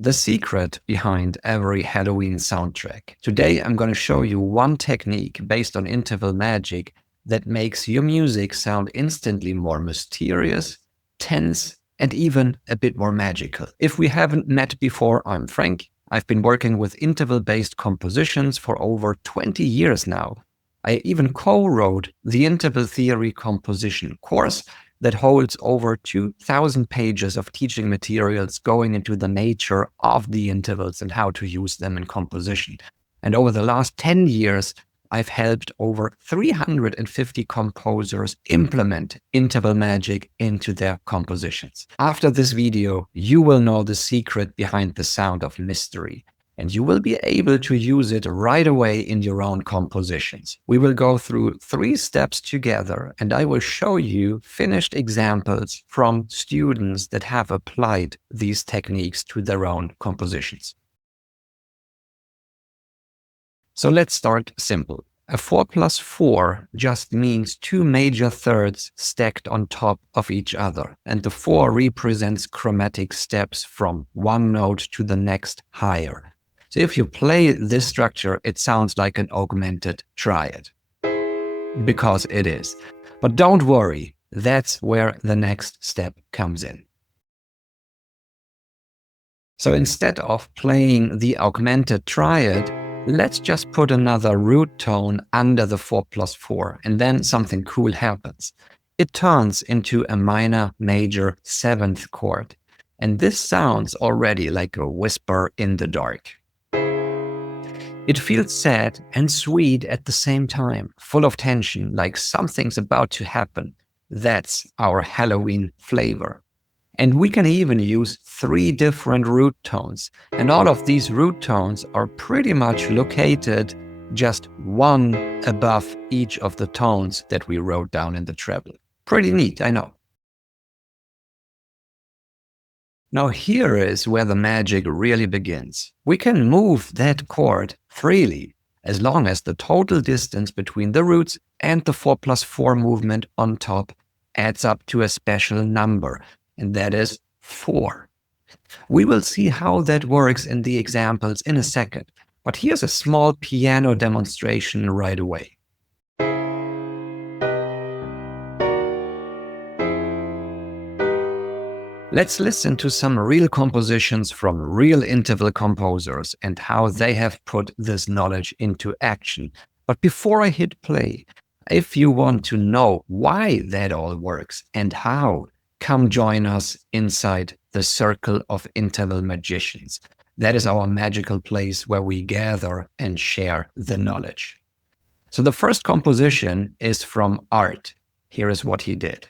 the secret behind every Halloween soundtrack. Today I'm going to show you one technique based on interval magic that makes your music sound instantly more mysterious, tense, and even a bit more magical. If we haven't met before, I'm Frank. I've been working with interval-based compositions for over 20 years now. I even co-wrote the Interval Theory Composition course that holds over 2,000 pages of teaching materials going into the nature of the intervals and how to use them in composition. And over the last 10 years, I've helped over 350 composers implement interval magic into their compositions. After this video, you will know the secret behind the sound of mystery, and you will be able to use it right away in your own compositions. We will go through 3 steps together, and I will show you finished examples from students that have applied these techniques to their own compositions. So let's start simple. A 4+4 just means 2 major thirds stacked on top of each other, and the 4 represents chromatic steps from one note to the next higher. So if you play this structure, it sounds like an augmented triad, because it is. But don't worry, that's where the next step comes in. So instead of playing the augmented triad, let's just put another root tone under the 4+4, and then something cool happens. It turns into a minor major 7th chord, and this sounds already like a whisper in the dark. It feels sad and sweet at the same time, full of tension, like something's about to happen. That's our Halloween flavor. And we can even use 3 different root tones. And all of these root tones are pretty much located just one above each of the tones that we wrote down in the treble. Pretty neat, I know. Now here is where the magic really begins. We can move that chord freely, as long as the total distance between the roots and the 4+4 movement on top adds up to a special number, and that is 4. We will see how that works in the examples in a second, but here's a small piano demonstration right away. Let's listen to some real compositions from real interval composers and how they have put this knowledge into action. But before I hit play, if you want to know why that all works and how, come join us inside the Circle of Interval Magicians. That is our magical place where we gather and share the knowledge. So the first composition is from Art. Here is what he did.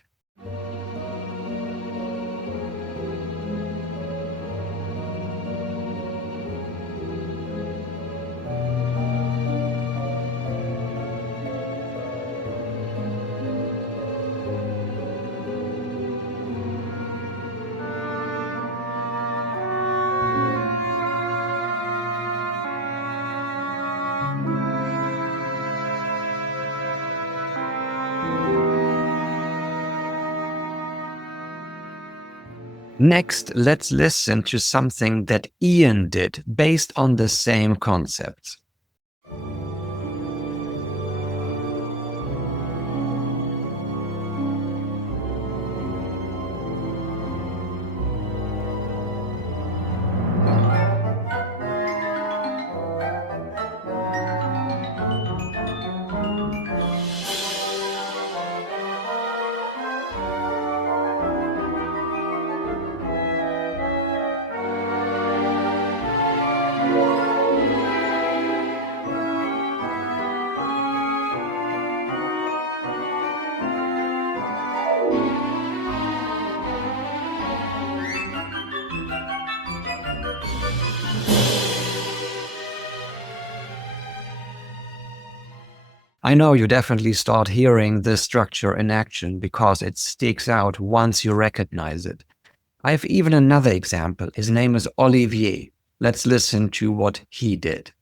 Next, let's listen to something that Ian did based on the same concepts. I know you definitely start hearing this structure in action because it sticks out once you recognize it. I have even another example. His name is Olivier. Let's listen to what he did.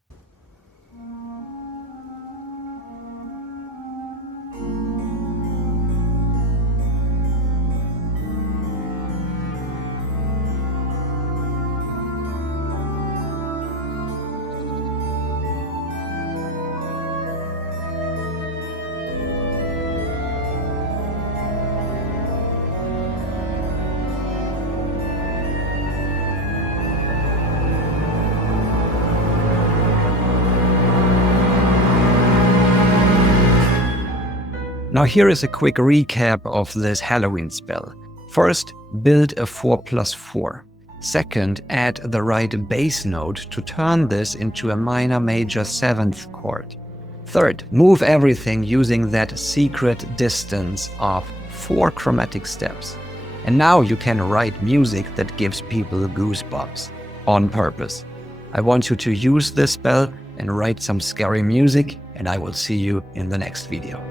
Now here is a quick recap of this Halloween spell. First, build a 4+4. Second, add the right bass note to turn this into a minor major 7th chord. Third, move everything using that secret distance of 4 chromatic steps. And now you can write music that gives people goosebumps on purpose. I want you to use this spell and write some scary music, and I will see you in the next video.